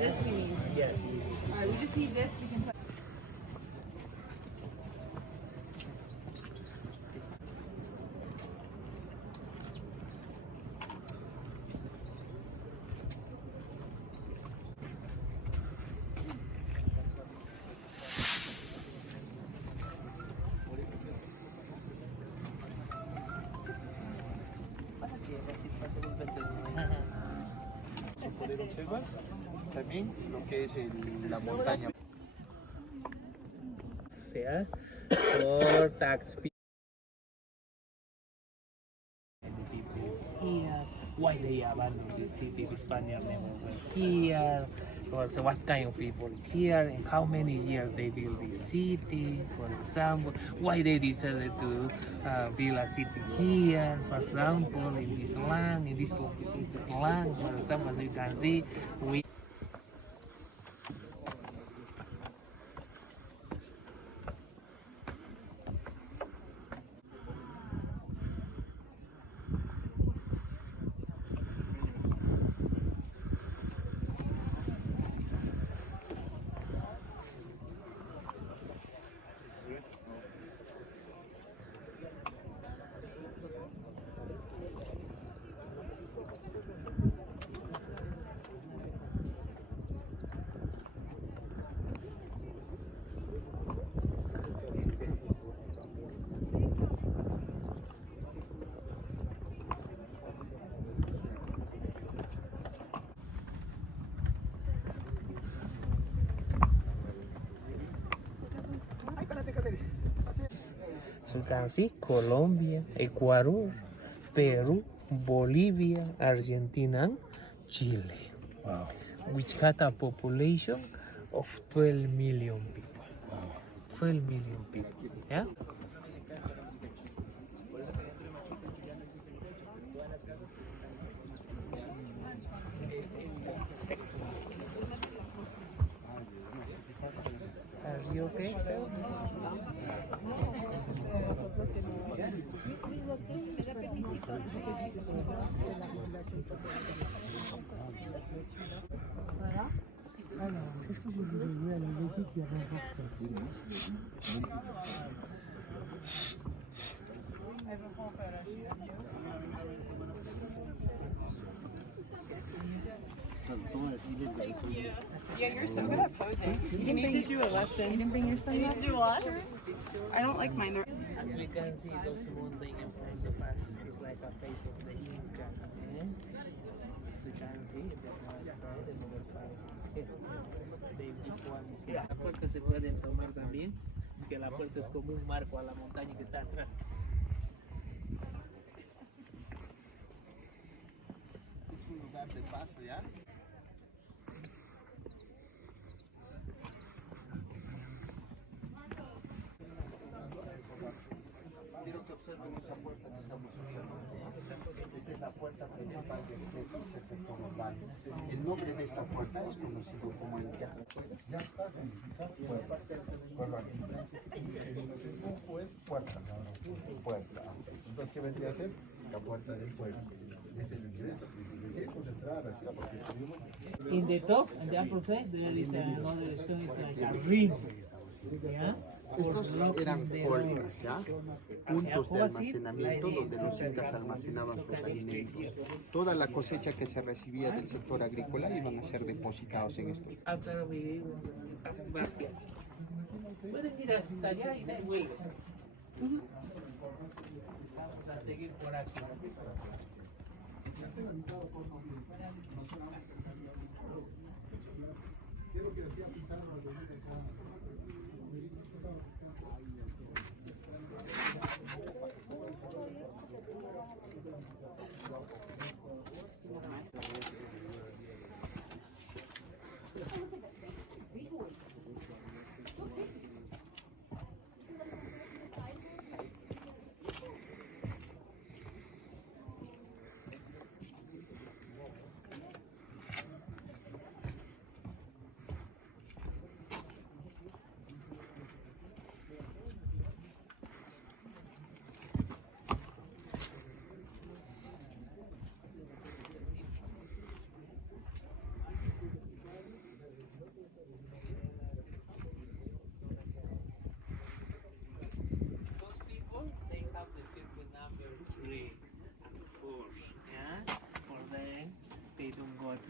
This we need. Yes. Alright, we just need this. We can put. Poder observar también lo que es la montaña. Sea for tax here, why they abandon the city, the Spaniard never went here, also what kind of people here, and how many years they build this city, for example, why they decided to build a city here, for example, in this land, in this complicated land, for example, as you can see, we So you can see Colombia, Ecuador, Peru, Bolivia, Argentina, and Chile, Wow. which had a population of 12 million people. 12 million people, yeah? Are you okay, sir? Yeah, you're so good at posing. You need to do a lesson. You didn't bring your sunglasses? You need to do what? I don't like mine. As we can see, those mountains in front of us is like a face of the Inca. Eh? As we can see, the north side, the lower part is here. The big one is here. La puerta se pueden tomar también, es que la puerta es como un marco a la montaña que está atrás. Es un lugar de paso, ¿ya? Quiero que observen esta puerta que estamos observando. Esta es la puerta principal del sector urbano. El nombre de esta puerta es conocido como el teatro. Ya está, significa puerta. Puerta. Puerta. Entonces, ¿qué vendría a ser? La puerta del pueblo. Es el inglés. Decidimos entrar así porque estuvimos. In the top, and the upper side, there is another stone, it's like a ring. Yeah? Estos eran colcas, ¿ya? Puntos de almacenamiento donde los incas almacenaban sus alimentos. Toda la cosecha que se recibía del sector agrícola iban a ser depositados en estos. Pueden ir hasta allá y de ahí vuelven. Vamos a seguir por aquí.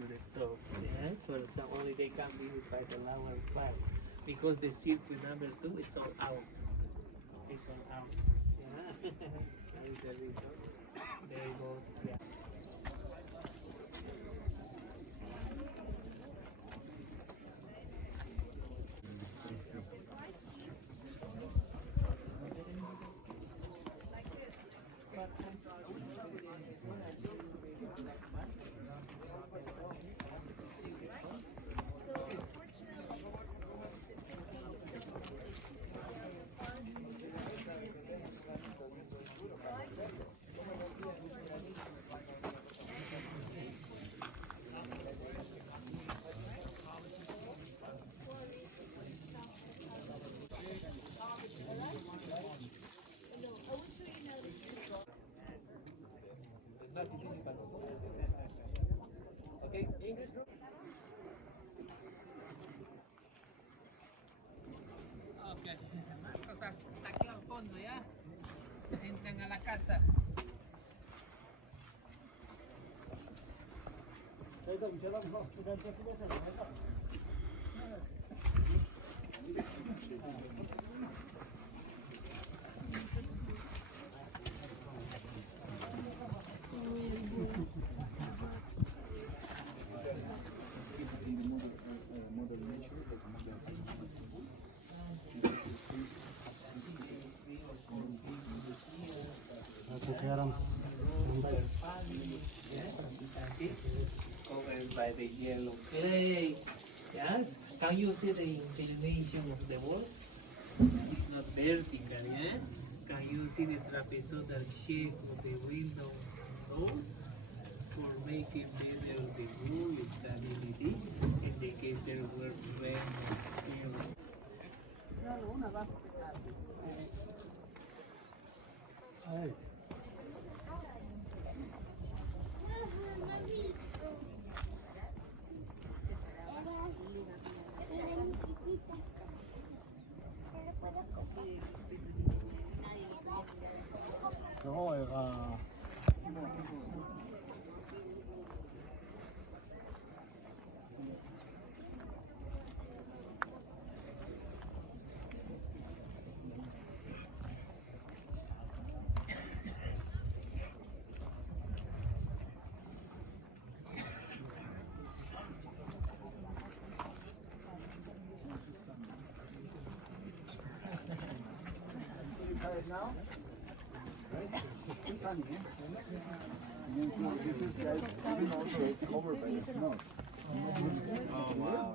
to the top. Yes, so only they can be by the lower part because the circuit number 2 is all out. It's all out. Yeah. That is the reason. There you go. Yeah. Okay, English group. Okay. Marcos, hasta aquí al fondo, ¿ya? Entran a la casa. Covered by the yellow clay. Yes. Can you see the inclination of the walls? It's not vertical, yeah? Can you see the trapezoidal shape of the window doors? For making better the wall stability in the case there were rain or spill. Now, right? It's sunny, eh? This is guys, even also it's covered by the snow. Oh wow.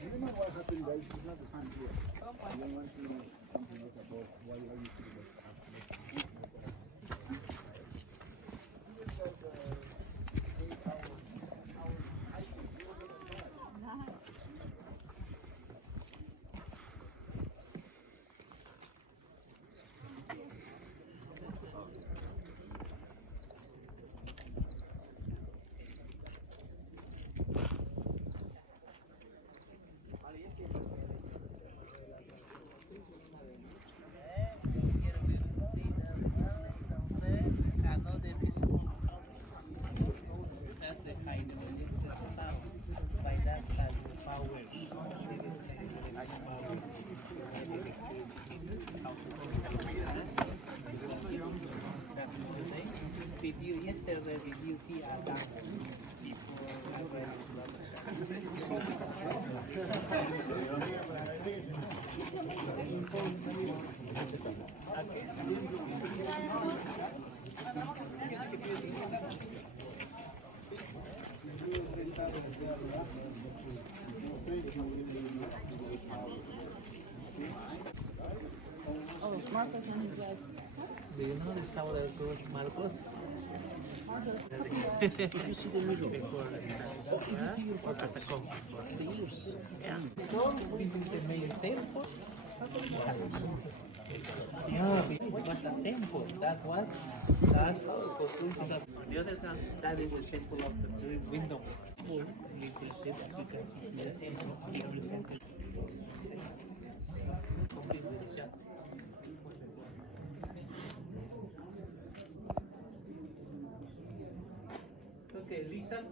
You know what happened, guys? It's not the sun here. I don't want to know something else about why are you feeling like Did you yesterday did you see a dam Oh, Marcos and his wife. Do you know the Southern Cross Marcos? Did you see the middle? Before or as a company. Yeah. This is the main temple. Yeah, it was a temple. That was that on the other hand, that is the symbol of the three windows. Little set as you can see here, represented complete with the shot. Okay, lizards.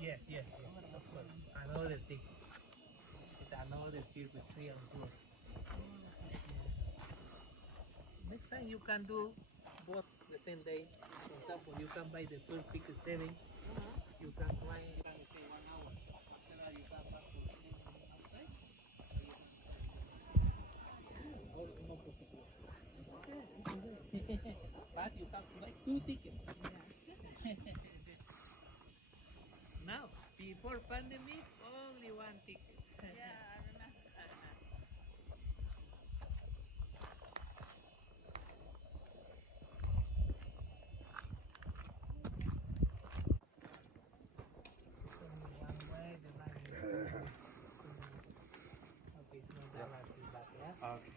Yes, yes, yes, of course. Another thing. It's another circuit, 3 and 4. Next time you can do both the same day. For example, you can buy the first ticket 7. You can climb, you can stay 1 hour. After that, you come back for 10 minutes outside. Or no particular. But you have to buy 2 tickets. Now, before pandemic, only 1 ticket. Yeah, I remember. It's only one way, the line is okay, it's not that much back, yeah? Okay.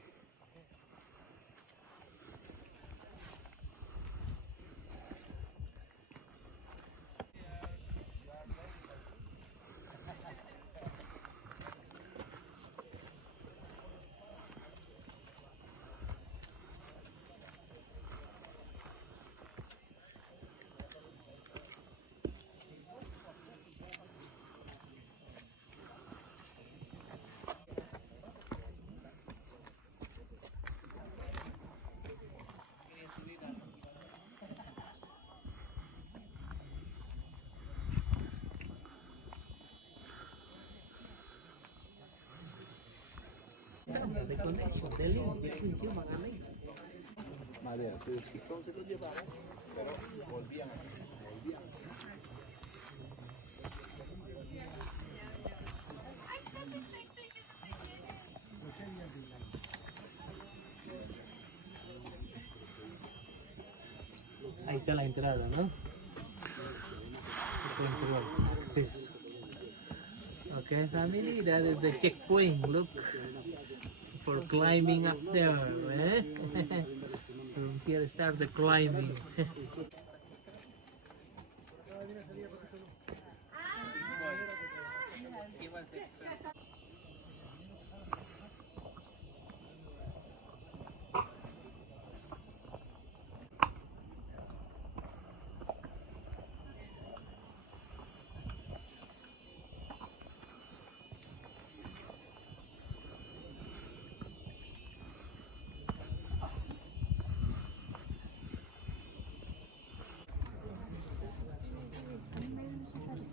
The connection, the link between human and nature. María, sí, entonces lo llevaron, pero volvían aquí, volvían. Ahí está la entrada, ¿no? Access. Okay, family, that is the checkpoint. Look for climbing up there. Eh? From here start the climbing.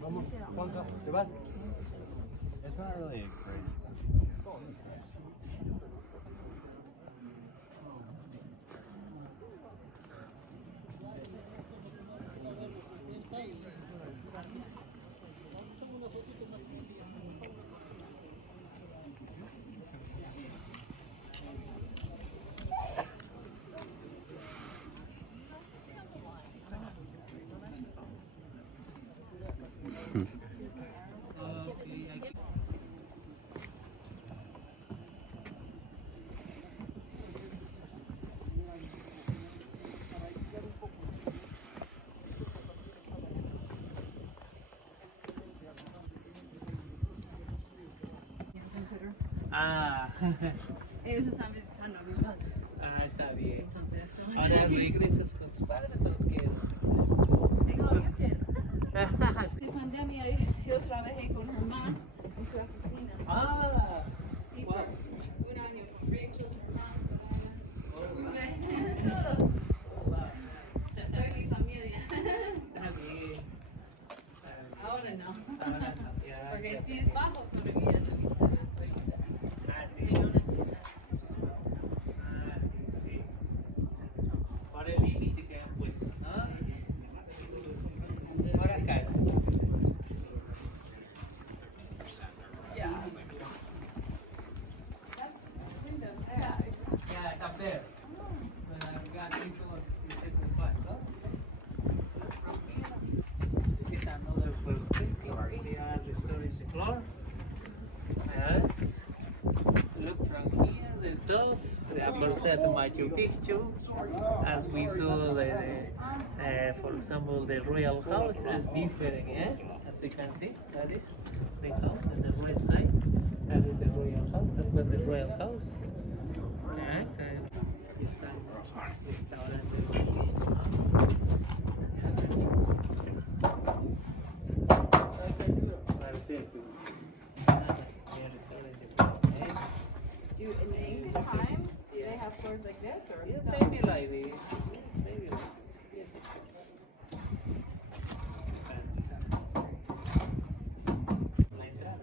Vamos, Juanca, ¿te vas? It's not really great. Ah, Ellos están visitando a mi padre. ah, está bien. Entonces, eso. Ahora regresas con tus padres o qué? No, yo quiero. De pandemia, yo trabajé con Germán en su oficina. Ah, Sí, wow. por 1 año con Rachel, Germán, Savannah. Oh, wow. Todo. Oh, wow. Soy mi familia. Está bien. Ahora no. Ahora cambiar. Porque si es bajo, todavía no. Ah, sí. No necesita. Ah, there. We got this one, the second part, no? From here, it's another perspective. Here are the storage floor. Yes. Look from here, the top, the upper set of Machu Picchu. As we saw, for example, the royal house is different, yeah? As we can see, that is the house on the right side. That is the royal house. That was the royal house. Yes, and Do in ancient times they have floors like this or yeah, stone? maybe like this. Maybe like this. Like that.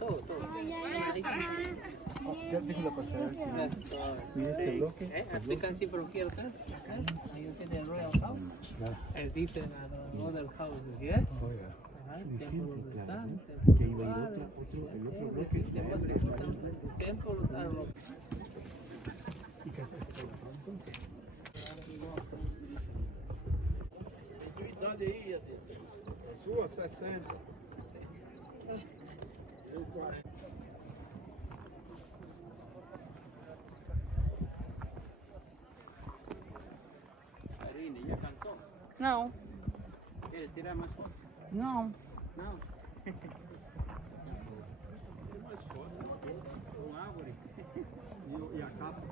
Todo, todo. Ya déjala pasar. Mira este bloque. As we can see from here, sir. You see the royal house? As different than other houses, yeah? Oh, yeah. Temple of the Sun, Que iba a ir otro bloque. the temples are ¿Y qué haces entonces? Sua 60. Aline, ¿ya cansó? No. ¿Quieres tirar más fotos? No. Não. Mais fotos? Com árvore. E a capa?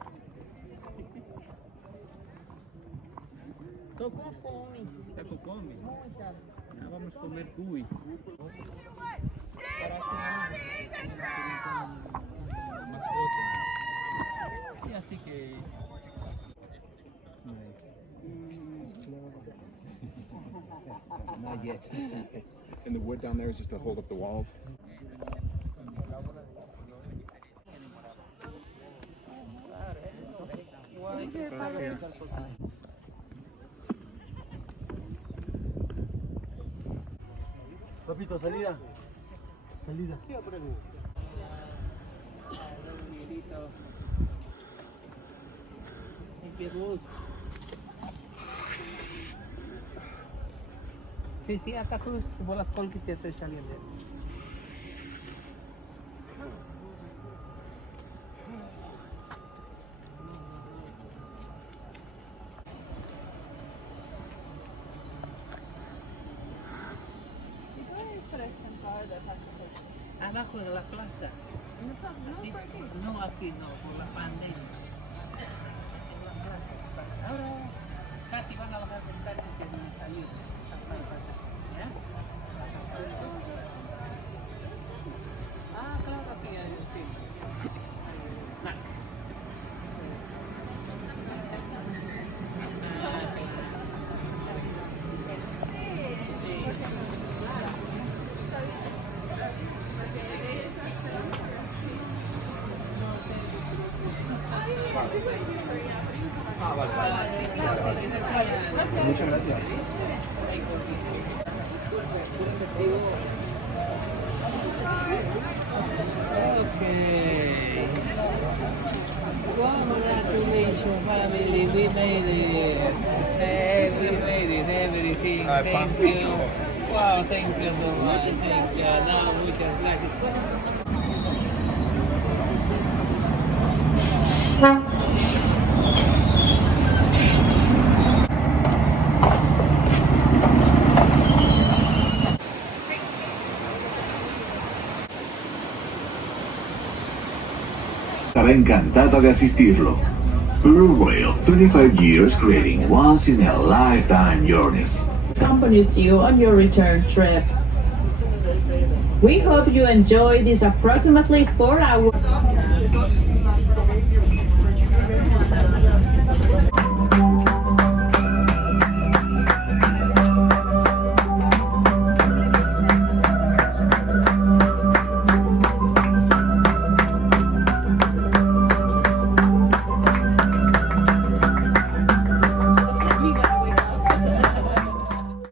Tô com fome. Tá com fome? Muita. Ah, vamos comer cui. Mascota. E assim que... Not yet. And the wood down there is just to hold up the walls. Papito, salida. Salida. Sí, sí, acá cruz, por las colques que estoy saliendo. ¿Y cuál es para escampar de Pacific? Abajo de la plaza. Sí, no aquí, no, por la pandemia. En la plaza. Ahora, Katy, van a bajar del taxi que me salió. ¿Ya? Ah, claro, aquí hay, sí. Vale. Muchas gracias. Okay. Congratulations, family. We made it. Hey, we made it. Everything. Thank you. Wow, thank you so much. Thank you. No, muchas gracias. Estaba encantado de asistirlo. Pearl Royal, 25 years creating once-in-a-lifetime journeys. Accompanies you on your return trip. We hope you enjoy this approximately 4 hours